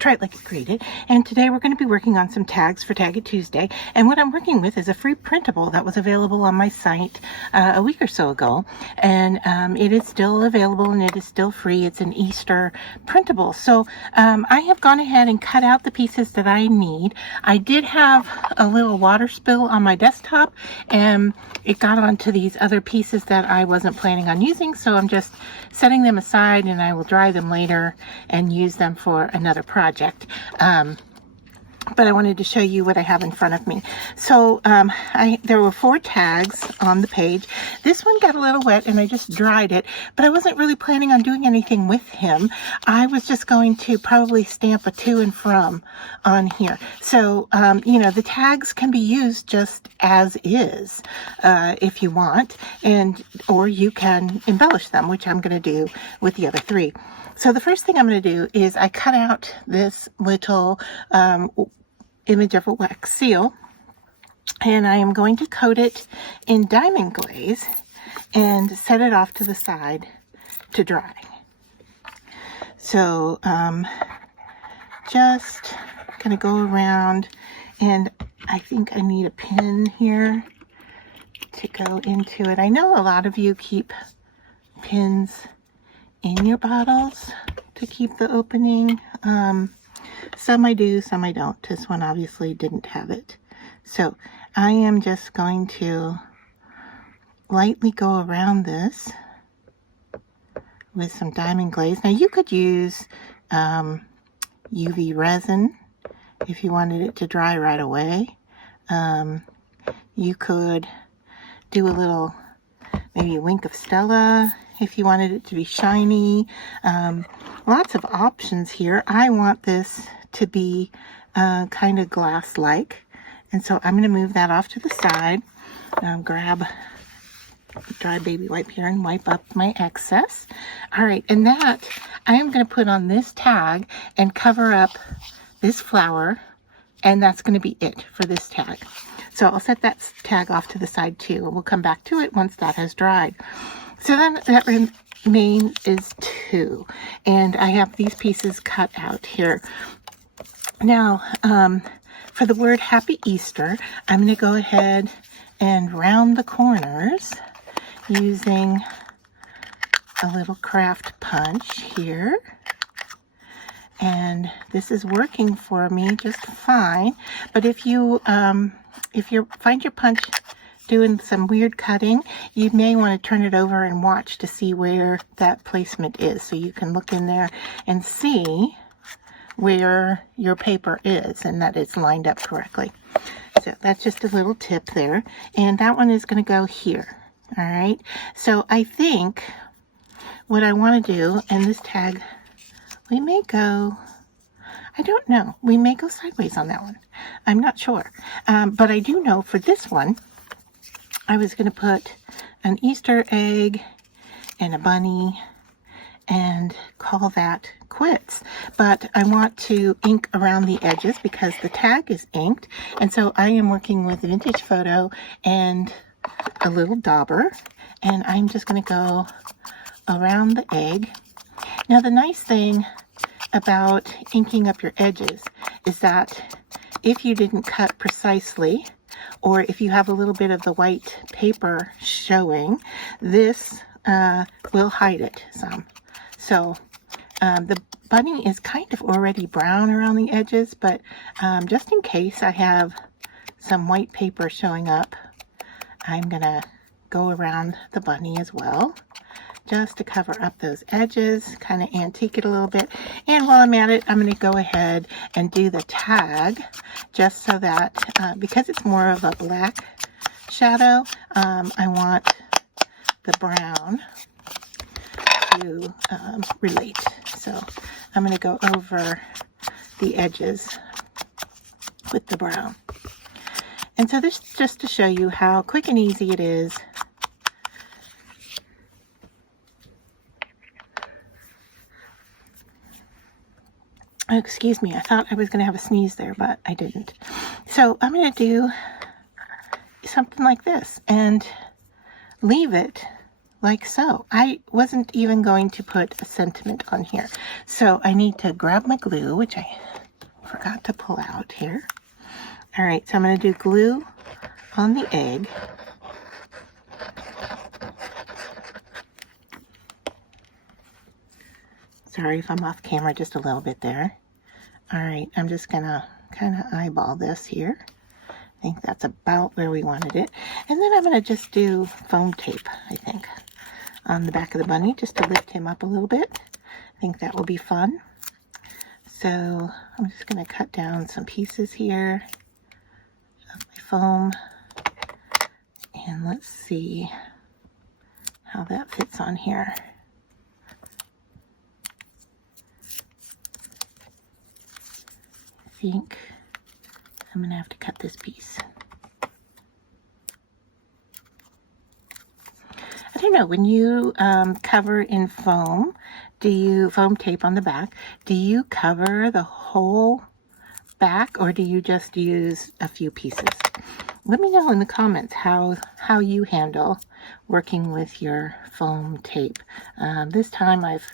Try it like you created. And today we're going to be working on some tags for Tag It Tuesday. And what I'm working with is a free printable that was available on my site a week or so ago. And it is still available and it is still free. It's an Easter printable. So I have gone ahead and cut out the pieces that I need. I did have a little water spill on my desktop and it got onto these other pieces that I wasn't planning on using. So I'm just setting them aside and I will dry them later and use them for another project. But I wanted to show you what I have in front of me. So there were 4 tags on the page. This one got a little wet and I just dried it, but I wasn't really planning on doing anything with him. I was just going to probably stamp a to and from on here. So, you know, the tags can be used just as is if you want, or you can embellish them, which I'm going to do with the other 3. So the first thing I'm going to do is I cut out this little image of a wax seal, and I am going to coat it in diamond glaze and set it off to the side to dry. So just going to go around, and I think I need a pin here to go into it. I know a lot of you keep pins in your bottles to keep the opening. Some I do, some I don't. This one obviously didn't have it. So I am just going to lightly go around this with some diamond glaze. Now you could use UV resin if you wanted it to dry right away. You could do a little, maybe a wink of Stella if you wanted it to be shiny. Lots of options here. I want this to be kind of glass-like, and so I'm going to move that off to the side. Grab a dry baby wipe here and wipe up my excess. All right, and that I am going to put on this tag and cover up this flower, and that's going to be it for this tag. So I'll set that tag off to the side too, and we'll come back to it once that has dried. So then that remains is 2, and I have these pieces cut out here. Now, for the word Happy Easter, I'm going to go ahead and round the corners using a little craft punch here. And this is working for me just fine. But if you find your punch doing some weird cutting, you may want to turn it over and watch to see where that placement is, so you can look in there and see where your paper is and that it's lined up correctly. So that's just a little tip there, and that one is going to go here. All right, so I think what I want to do, and this tag, we may go, I don't know, we may go sideways on that one. I'm not sure, but I do know for this one I was going to put an Easter egg and a bunny and call that quits. But I want to ink around the edges because the tag is inked. And so I am working with Vintage Photo and a little dauber. And I'm just going to go around the egg. Now the nice thing about inking up your edges is that if you didn't cut precisely, or if you have a little bit of the white paper showing, this will hide it some. So the bunny is kind of already brown around the edges, but just in case I have some white paper showing up, I'm going to go around the bunny as well, just to cover up those edges, kind of antique it a little bit. And while I'm at it, I'm going to go ahead and do the tag, just so that, because it's more of a black shadow, I want the brown to relate. So I'm going to go over the edges with the brown. And so this is just to show you how quick and easy it is Oh, excuse me, I thought I was going to have a sneeze there, but I didn't. So I'm going to do something like this and leave it like so. I wasn't even going to put a sentiment on here. So I need to grab my glue, which I forgot to pull out here. All right, so I'm going to do glue on the egg. Sorry if I'm off camera just a little bit there. All right, I'm just going to kind of eyeball this here. I think that's about where we wanted it. And then I'm going to just do foam tape, I think, on the back of the bunny just to lift him up a little bit. I think that will be fun. So I'm just going to cut down some pieces here of my foam. And let's see how that fits on here. I think I'm going to have to cut this piece. I don't know, when you cover in foam, foam tape on the back, do you cover the whole back or do you just use a few pieces? Let me know in the comments how you handle working with your foam tape. This time I've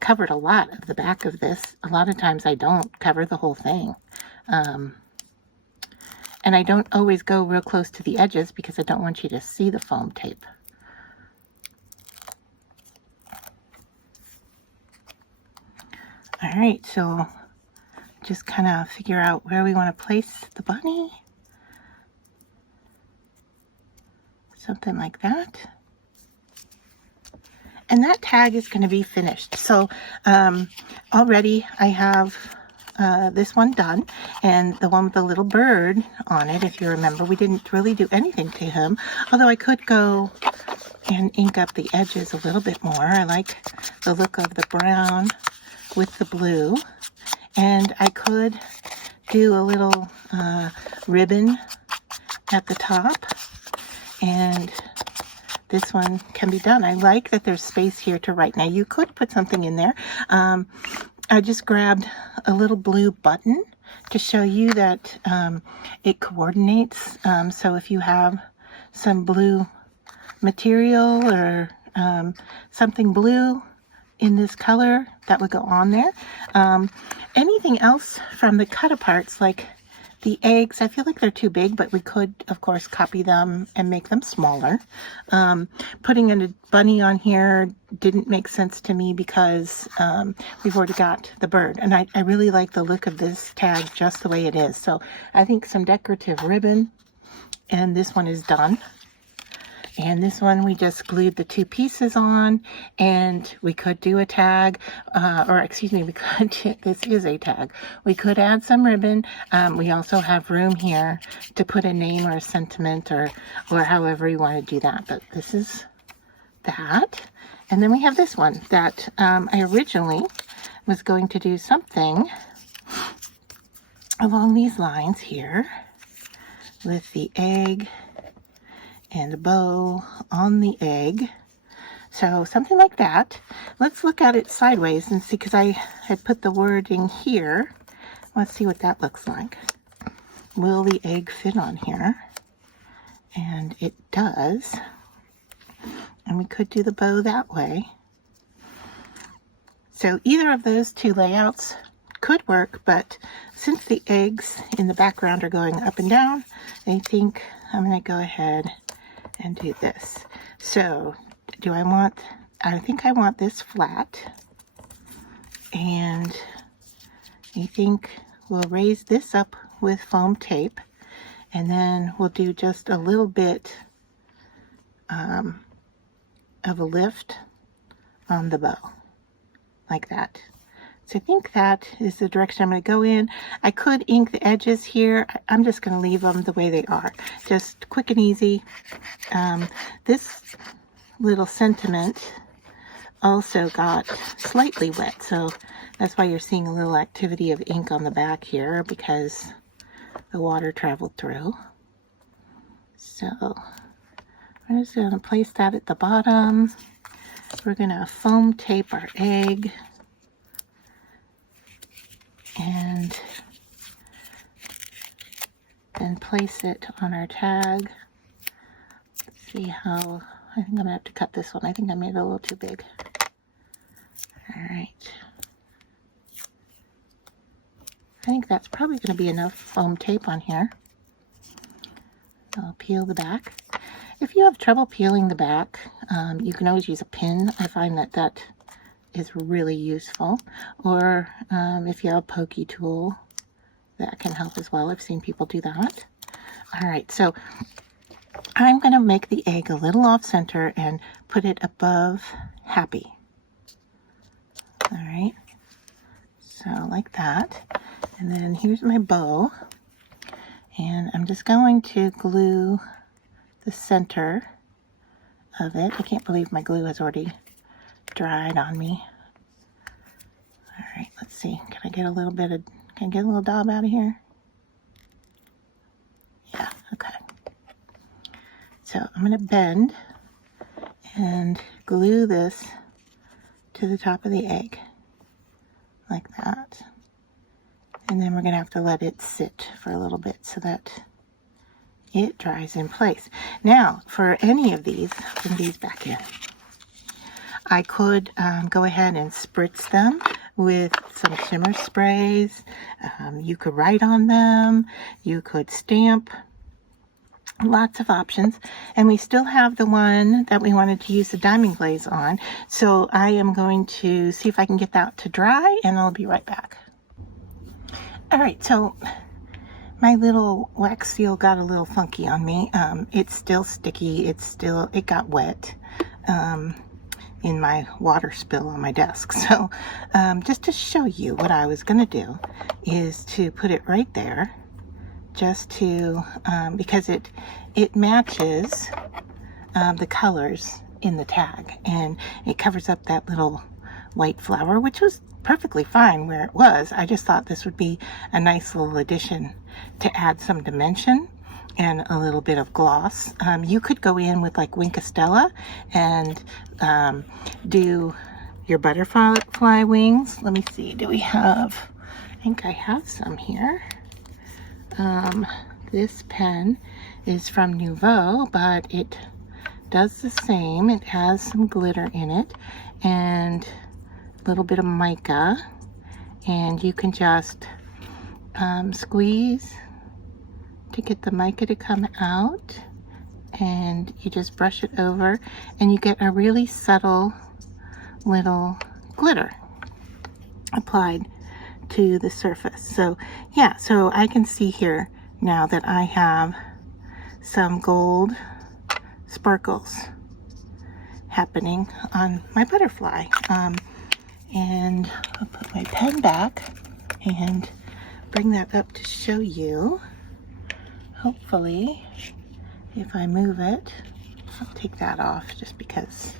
covered a lot of the back of this. A lot of times I don't cover the whole thing. And I don't always go real close to the edges because I don't want you to see the foam tape. All right, so just kind of figure out where we want to place the bunny. Something like that. And that tag is going to be finished. So already I have this one done, and the one with the little bird on it, if you remember, we didn't really do anything to him, although I could go and ink up the edges a little bit more. I like the look of the brown with the blue, and I could do a little ribbon at the top, and this one can be done. I like that there's space here to write. Now you could put something in there. I just grabbed a little blue button to show you that it coordinates. So if you have some blue material or something blue in this color, that would go on there. Anything else from the cut aparts, like the eggs, I feel like they're too big, but we could, of course, copy them and make them smaller. Putting a bunny on here didn't make sense to me because we've already got the bird. And I really like the look of this tag just the way it is. So I think some decorative ribbon, and this one is done. And this one we just glued the two pieces on, and we could do a tag, or excuse me, we could do, this is a tag. We could add some ribbon. We also have room here to put a name or a sentiment or however you want to do that. But this is that. And then we have this one that I originally was going to do something along these lines here with the egg and a bow on the egg. So something like that. Let's look at it sideways and see, because I had put the wording here. Let's see what that looks like. Will the egg fit on here? And it does. And we could do the bow that way. So either of those two layouts could work, but since the eggs in the background are going up and down, I think I'm going to go ahead and do this. So I think I want this flat, and I think we'll raise this up with foam tape, and then we'll do just a little bit of a lift on the bow like that. So I think that is the direction I'm going to go in. I could ink the edges here. I'm just going to leave them the way they are. Just quick and easy. This little sentiment also got slightly wet, so that's why you're seeing a little activity of ink on the back here, because the water traveled through. So I'm just going to place that at the bottom. We're going to foam tape our egg. And then place it on our tag. Let's see how I think I'm going to have to cut this one. I think I made it a little too big. All right. I think that's probably going to be enough foam tape on here. I'll peel the back. If you have trouble peeling the back, you can always use a pin. I find that that is really useful. Or if you have a pokey tool, that can help as well. I've seen people do that. All right, so I'm going to make the egg a little off center and put it above happy. All right, so like that. And then here's my bow. And I'm just going to glue the center of it. I can't believe my glue has already dried on me. All right, let's see. Can I get a little daub out of here? Yeah, okay. So I'm going to bend and glue this to the top of the egg like that. And then we're going to have to let it sit for a little bit so that it dries in place. Now, for any of these, bring these back in. I could go ahead and spritz them with some shimmer sprays. You could write on them. You could stamp. Lots of options. And we still have the one that we wanted to use the diamond glaze on. So I am going to see if I can get that to dry, and I'll be right back. All right, so my little wax seal got a little funky on me. It's still sticky. It got wet in my water spill on my desk. So just to show you what I was going to do is to put it right there, just to, because it matches the colors in the tag, and it covers up that little white flower, which was perfectly fine where it was. I just thought this would be a nice little addition to add some dimension and a little bit of gloss. You could go in with like Wink Stella and do your butterfly wings. Let me see, do we have, I think I have some here. This pen is from Nouveau, but it does the same. It has some glitter in it and a little bit of mica, and you can just squeeze to get the mica to come out, and you just brush it over and you get a really subtle little glitter applied to the surface. So yeah, so I can see here now that I have some gold sparkles happening on my butterfly. And I'll put my pen back and bring that up to show you. Hopefully, if I move it, I'll take that off just because.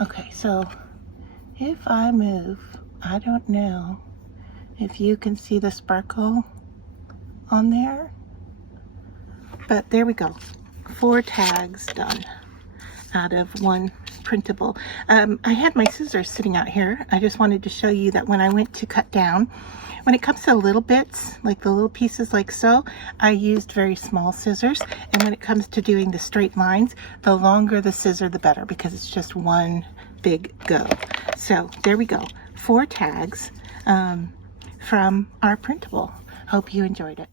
Okay, so if I move, I don't know if you can see the sparkle on there, but there we go. 4 tags done out of 1 printable. I had my scissors sitting out here. I just wanted to show you that when I went to cut down, when it comes to little bits, like the little pieces like so, I used very small scissors. And when it comes to doing the straight lines, the longer the scissor, the better, because it's just one big go. So there we go. 4 tags from our printable. Hope you enjoyed it.